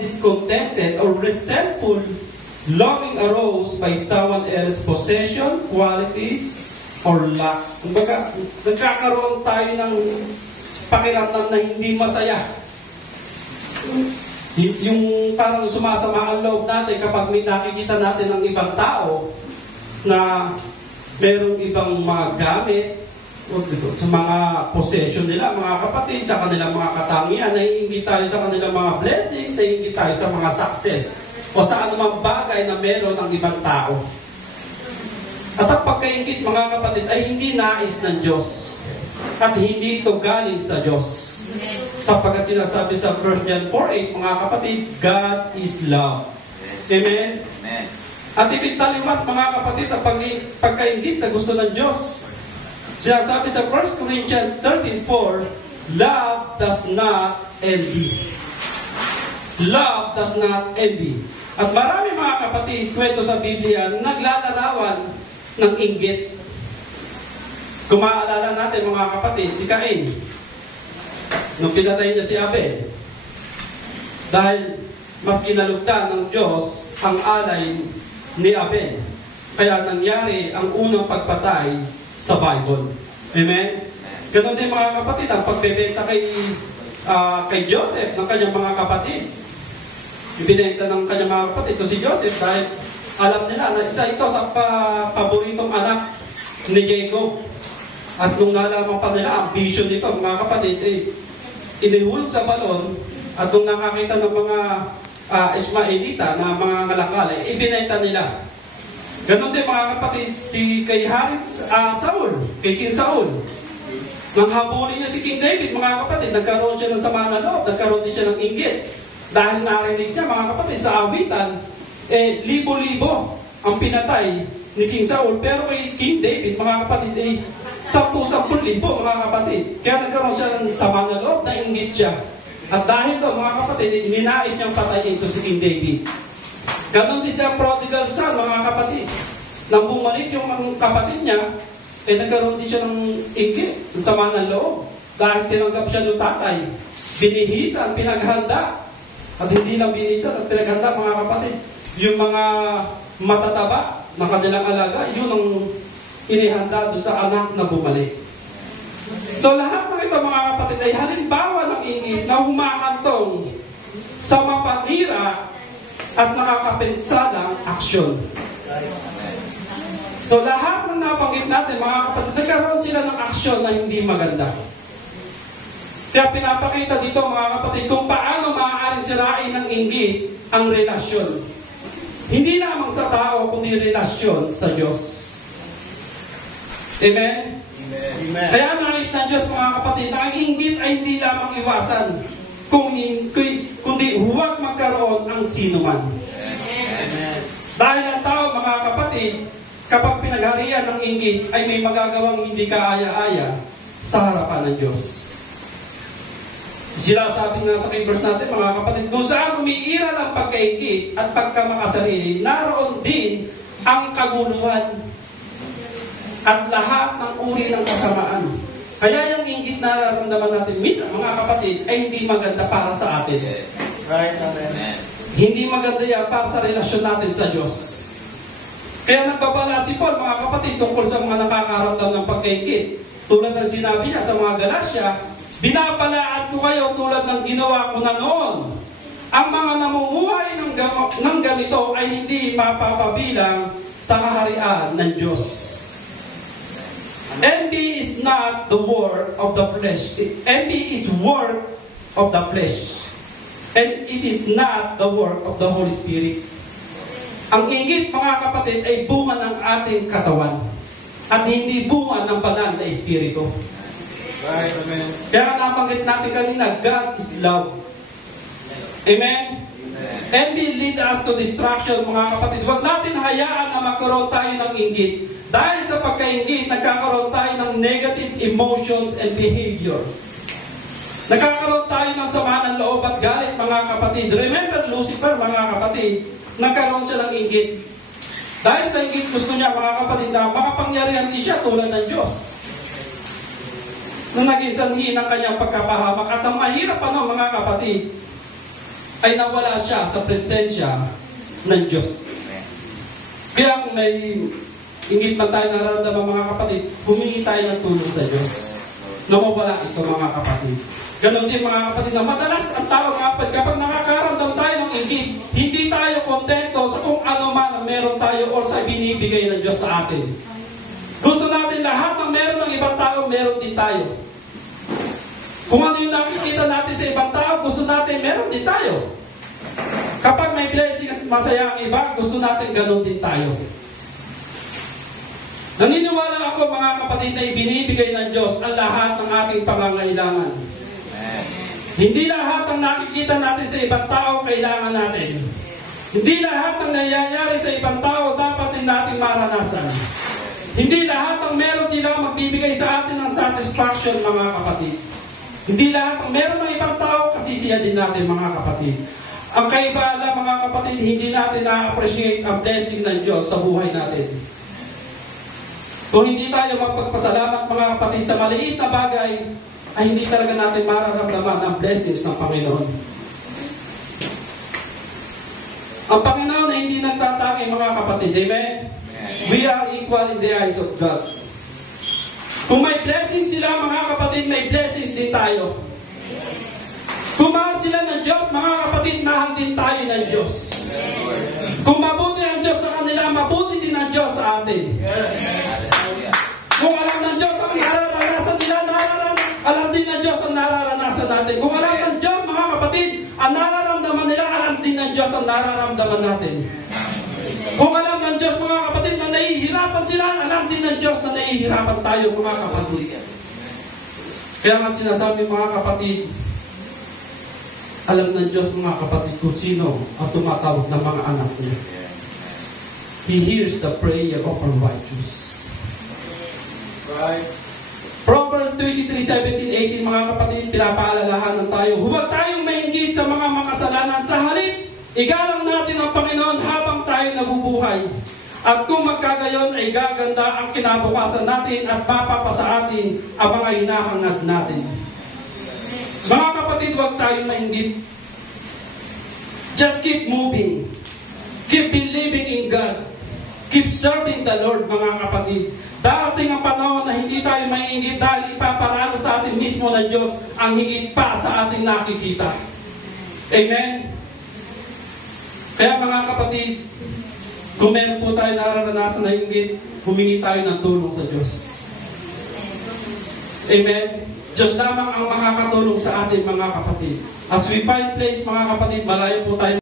discontented or resentful longing arose by someone else's possession, quality, or lust. Kumbaga, nagkakaroon tayo ng pakiramdam na hindi masaya. Yung parang sumasama ang loob natin kapag may nakikita natin ng ibang tao na merong ibang mga gamit sa mga possession nila, mga kapatid, sa kanilang mga katangian, naiingit tayo sa kanilang mga blessings, naiingit tayo sa mga success, o sa anumang bagay na meron ng ibang tao. At ang pagkaingit, mga kapatid, ay hindi nais ng Diyos. At hindi ito galing sa Diyos. Sapagkat sinasabi sa 1 John 4:8, mga kapatid, God is love. Amen? Amen. At itintaliwas, mga kapatid, ang pagkaingit sa gusto ng Diyos. Sinasabi sa 1 Corinthians 13:4, love does not envy. Love does not envy. At marami, mga kapatid, kwento sa Biblia, naglalarawan ng inggit. Kung maaalala natin, mga kapatid, si Cain, nung pinatay niya si Abel, dahil mas kinalugdan ng Diyos ang alay ni Abel. Kaya nangyari ang unang pagpatay sa Bible. Amen? Ganon din, mga kapatid, ang pagbebenta kay Joseph ng kanyang mga kapatid. Ibinenta ng kanyang mga kapatid ito si Joseph dahil alam nila na isa ito sa paboritong anak ni Jacob. At nung nalaman pa nila ang vision nito, mga kapatid, inihulog sa balon, at nung nakakita ng mga Ismaelita na mga ngalakal, ibinenta nila. Ganon din, mga kapatid, kay Saul, kay King Saul. Nang habulin niya si King David, mga kapatid, nagkaroon siya ng sama na loob, nagkaroon din siya ng inggit. Dahil narinig niya, mga kapatid, sa awitan, libo-libo ang pinatay ni King Saul. Pero kay King David, mga kapatid, 10,000 mga kapatid. Kaya nagkaroon siya ng sama na loob, na inggit siya. At dahil doon, mga kapatid, ninais niyang patayin ito si King David. Ganon din siya prodigal son, mga kapatid. Nang bumalik yung kapatid niya, nagkaroon din siya ng inggit, sama ng loob. Dahil tinanggap siya ng tatay. Binihisan, pinaghanda. At hindi lang binihisan at pinaghanda, mga kapatid. Yung mga matataba na kanilang alaga, yun ang inihanda doon sa anak na bumalik. So lahat ng ito, mga kapatid, ay halimbawa ng inggit na humahantong sa mapanira at nakakapinsalang aksyon. So lahat ng nabanggit natin, mga kapatid, nagkaroon sila ng aksyon na hindi maganda. Kaya pinapakita dito, mga kapatid, kung paano maaaring sirain ng inggit ang relasyon. Hindi lamang sa tao, kundi relasyon sa Diyos. Amen? Amen. Kaya nais ng Diyos, mga kapatid, na ang inggit ay hindi lamang iwasan, kundi huwag magkaroon ang sinuman. Amen. Dahil ang tao, mga kapatid, kapag pinagharian ng inggit, ay may magagawang hindi kaaya-aya sa harapan ng Diyos. Sila sabi nga sa verse natin, mga kapatid, kung saan umiiral ang pagkaingit at pagkamakasarili, naroon din ang kaguluhan at lahat ng uri ng kasamaan. Kaya yung inggit na nararamdaman natin minsan, mga kapatid, ay hindi maganda para sa atin. Right, amen. Hindi maganda yan para sa relasyon natin sa Diyos. Kaya nagbabala si Paul, mga kapatid, tungkol sa mga nakakaramdam ng pagkaingit. Tulad ng sinabi niya sa mga Galatia, binabalaan ko kayo tulad ng ginawa ko na noon. Ang mga namumuhay ng ganito ay hindi mapapabilang sa kaharian ng Diyos. Envy is not the work of the flesh. Envy is work of the flesh. And it is not the work of the Holy Spirit. Ang inggit, mga kapatid, ay bunga ng ating katawan. At hindi bunga ng banal na espiritu. Right, amen. Kaya nabanggit natin kanina, God is love. Amen? Envy lead us to destruction, mga kapatid. Huwag natin hayaan na magkaroon tayo ng inggit. Dahil sa pagkaingit, nagkakaroon tayo ng negative emotions and behavior. Nagkakaroon tayo ng sama ng loob at galit, mga kapatid. Remember Lucifer, mga kapatid, nagkaroon siya ng inggit. Dahil sa inggit, gusto niya, mga kapatid, na makapangyarihan din siya tulad ng Diyos. Nung naging sanhi ng kanyang pagkapahamak. At ang mahirap pa, mga kapatid, ay nawala siya sa presensya ng Diyos. Kaya kung may ingit man tayo nararamdaman mga kapatid, humingi tayo ng tulong sa Diyos. Nawawala ito mga kapatid. Ganon din mga kapatid na madalas ang tao kapag nakakaramdam tayo ng ingit, hindi tayo kontento sa kung ano man ang meron tayo o sa binibigay ng Diyos sa atin. Gusto natin lahat ng meron ng ibang tao, meron din tayo. Kung ano yung nakikita natin sa ibang tao, gusto natin meron din tayo. Kapag may blessings, masaya ang iba, gusto natin ganon din tayo. Naniniwala ako mga kapatid na ibinibigay ng Diyos ang lahat ng ating pangangailangan. Hindi lahat ng nakikita natin sa ibang tao kailangan natin. Hindi lahat ng nangyayari sa ibang tao dapat din natin maranasan. Hindi lahat ng meron sila magbibigay sa atin ng satisfaction mga kapatid. Hindi lahat ng meron ng ibang tao kasisiya din natin mga kapatid. Ang kaiba lang mga kapatid, hindi natin na-appreciate ang blessing ng Diyos sa buhay natin. Kung hindi tayo magpagpasalamat mga kapatid sa maliit na bagay, ay hindi talaga natin mararamdaman ang blessings ng Panginoon. Ang Panginoon ay hindi nagtatanggi mga kapatid. Amen? We are equal in the eyes of God. Kung may blessings sila mga kapatid, may blessings din tayo. Kung mahal sila ng Diyos, mga kapatid, mahal din tayo ng Diyos. Kung mabuti ang Diyos sa kanila, mabuti din ang Diyos sa atin. Kung alam ng Diyos ang nararanasan nila, alam din ng Diyos ang nararanasan natin. Kung alam ng Diyos, mga kapatid, ang nararamdaman nila, alam din ng Diyos ang nararamdaman natin. Kung alam ng Diyos, mga kapatid, na nahihirapan sila, alam din ng Diyos na nahihirapan tayo, mga kapatid. Kaya nga sinasabi, mga kapatid, alam ng Diyos, mga kapatid, kung sino ang tumatawag ng mga anak niya. He hears the prayer of our righteous. Right. Proverbs 23:17-18, mga kapatid, pinapaalalahanan tayo. Huwag tayong mainggit sa mga makasalanan. Sa halip, igalang natin ang Panginoon habang tayo nabubuhay. At kung magkagayon ay gaganda ang kinabukasan natin at mapapasa atin ang mga hinahangad natin. Mga kapatid, huwag tayong mainggit. Just keep moving. Keep believing in God. Keep serving the Lord, mga kapatid. Darating ang panahon na hindi tayo mainggit dahil ipaparaan sa atin mismo ng Diyos ang higit pa sa ating nakikita. Amen? Kaya mga kapatid, kung meron po tayo nararanasan na inggit, humingi tayo ng tulong sa Diyos. Amen? Diyos lamang ang makakatulong sa atin mga kapatid. As we find place mga kapatid, malayo po tayo